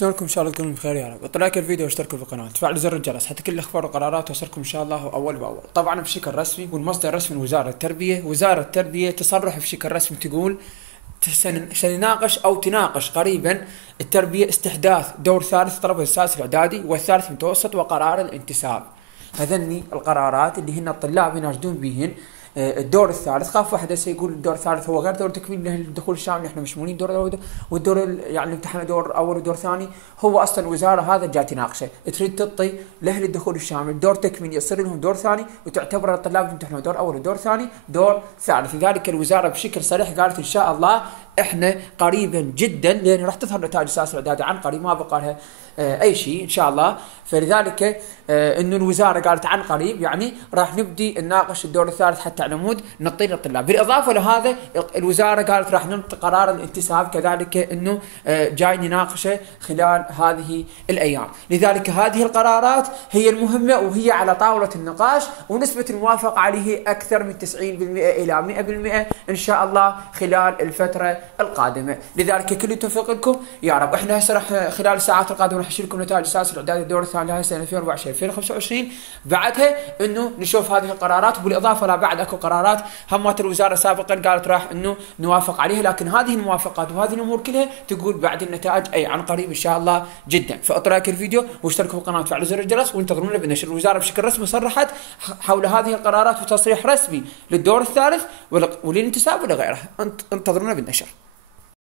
شلونكم؟ ان شاء الله تكونوا بخير يا رب. اطلعوا الفيديو واشتركوا في القناه، تفعلوا زر الجرس حتى كل الاخبار والقرارات توصلكم ان شاء الله اول باول. طبعا بشكل رسمي والمصدر الرسمي من وزاره التربيه. وزاره التربيه تصرح بشكل رسمي تقول سنناقش او تناقش قريبا التربيه استحداث دور ثالث طلبه السادس الاعدادي والثالث متوسط وقرار الانتساب. هذني القرارات اللي هن الطلاب يناشدون بهن. الدور الثالث خاف واحد هسه يقول الدور الثالث هو غير دور تكميل الدخول الشامل، احنا مشمولين دور اول والدور يعني امتحان دور اول ودور ثاني. هو اصلا الوزاره هذا جاي تناقشه، تريد تعطي لاهل الدخول الشامل دور تكميل يصير لهم دور ثاني وتعتبر الطلاب يمتحنون دور اول ودور ثاني دور ثالث. لذلك الوزاره بشكل صريح قالت ان شاء الله احنا قريبا جدا لان راح تظهر نتائج السادس الاعدادي عن قريب، ما بقى لها اي شيء ان شاء الله. فلذلك انه الوزاره قالت عن قريب يعني راح نبدي نناقش الدور الثالث حتى على مود نعطيه للطلاب. بالاضافه لهذا الوزاره قالت راح ننطي قرار الانتساب كذلك انه جاي نناقشه خلال هذه الايام. لذلك هذه القرارات هي المهمه وهي على طاوله النقاش، ونسبه الموافقه عليه اكثر من 90% الى 100% ان شاء الله خلال الفتره القادمه. لذلك كل التوفيق لكم يا رب. احنا هسه راح خلال الساعات القادمه راح نشير لكم نتائج السادس الاعدادي الدور الثاني هاي سنه 2024 2025. بعدها انه نشوف هذه القرارات، وبالاضافه لا بعد اكو قرارات همات الوزاره سابقا قالت راح انه نوافق عليها، لكن هذه الموافقات وهذه الامور كلها تقول بعد النتائج اي عن قريب ان شاء الله جدا. فاطلعوا الفيديو واشتركوا في القناه وفعلوا زر الجرس وانتظرونا بنشر. الوزاره بشكل رسمي صرحت حول هذه القرارات وتصريح رسمي للدور الثالث وللانتساب ولغيره. انتظرونا بالنشر.